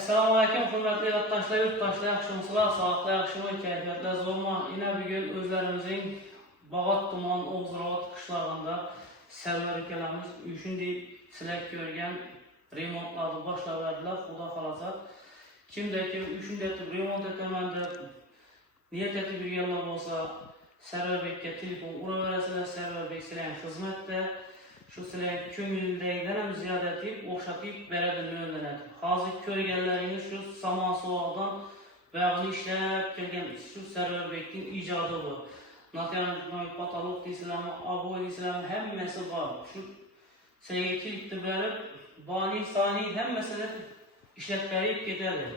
Assalamu alaikum, hürmetli yurttaşlar, yaxşımısınlar, sağlıklı, yaxşımı, keyfiyatlar zorma. Yine bir gün özlerimizin Bağat, Duman, Oğuzravat kışlarında sərvər ülkelerimiz üçüncü silək görgən remontları başladılar, xuda qalacaq. Kimdə ki, üçüncü remont etəməndə niyet etib bir yanlar olsa, Sərvərbəkə telefon ura verəsilər, Sərvərbək siləyən xizmətdə şu silək köngüldəydən ziyadə edib, oxşatıb, bərədir növlənədir. Hazır körgənləriniz şu saman soğaqdan bəğini işləb, gəlgən şu Sərvərbəkdən icadı bu. Natyana patalog deyisiləmə, aboy deyisiləmə, həmməsi var. Şu siləyə kilitli bərib, bani, sani, həmməsini işlətbərib gedərdir.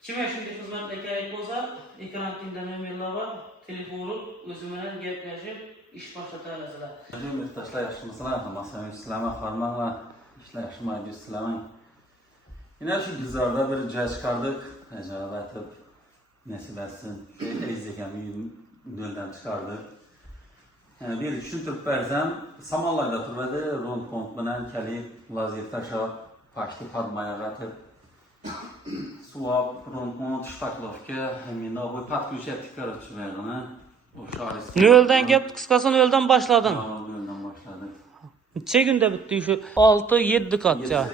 Kimə şimdi xizmətlə gərək olsa, ekrantində nömrələr var, telefonu özümlə gəlib, iş başlatırlar. Yurttaşlar yaxşımısınlar? Masam üstləmə, xarmanla işlər yaxşıma üstləmə. Yine şu güzarda bir cəy çıxardıq, əcəb ətib, nəsib etsin. Şöyle izləyən bir nöldən çıxardıq. Yani bir üçün Türk bərzən samallayda turvadı, rond kont bilən kəli vaziyetdə aşağı paştı padmaya qatıb. Suab, rond kont, ştaklovka, həmində o patqüşət tikərək çıxardığını. Nölden gelip kıskasın nölden başladın. Nölden başladık. Neçə gündə bitdi şu? 6-7 kat ya.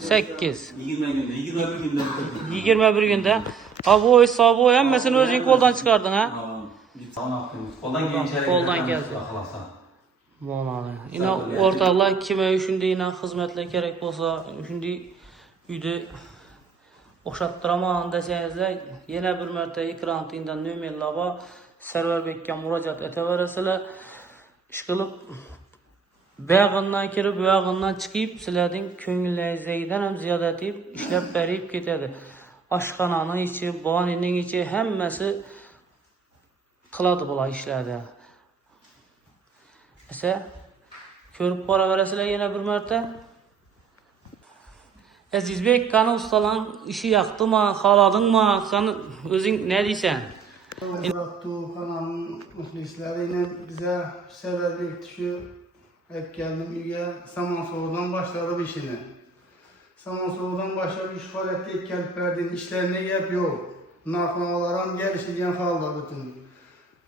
8. 20 günde, 21 günde bitirdik. 21 günde. Aboy, saboy, hemmesini özün koldan çıkardın ha? Koldan geldi. Vallahi. Yine ortalar kime üçündü yine hizmetle gerek olsa üçündü üydü oxşattıraman deseniz yine bir mərtə ekranından nömerlə var. Sərvərbəkə müracaat etəvərəsilə iş qılıb bəğından kirib, bəğından çıxıb silədin köngülləyizləydən həm ziyadə edib, işləb bəriyib getədir. Aşxananın içi, baninin içi, həmməsi qıladı bula işlədi. Əsə, körüb para verəsilə yenə bir mərtə. Əzizbək, qanı ustalan işi yaxdı mı, xaladın mı, özün nə deysən? Bıraktı kanalın muhlisleriyle bize Sərvərbək düşü hep geldim üye saman soğudan başladı işini. Saman soğudan başladı işgal etti gelip verdiğin işlerine yap yok. Narklamaların gelişilen halda bütün.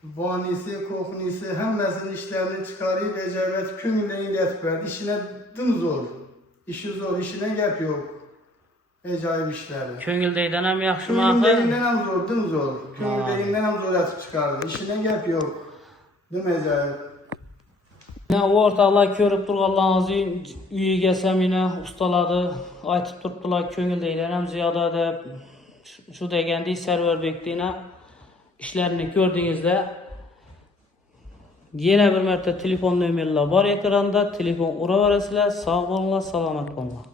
Vanisi, koknisi hemmesinin işlerini çıkarıyıp ecabet kümüleyin yetip verdi. İşine dım zor. İşi zor, işine yap yok. Ecayip işleri. Köngüldeydən həm yaxşı mı? Köngüldeyimdən həm zor, dım zor. Köngüldeyimdən həm zor yatıb çıxardı. İşine gəp yok. Dım ecayip. Yine o ortalar körüb durğanlarınızı üye gəlsəm yine ustaladı. Aytıb tutdular köngüldeydən həm ziyadadır. Şu degəndi Sərvərbəkdə işlerini gördüğünüzde yine bir mərtə telefon nömrələri var ekranda. Telefon ura verəsilər. Sağ olunlar, salamat olunlar.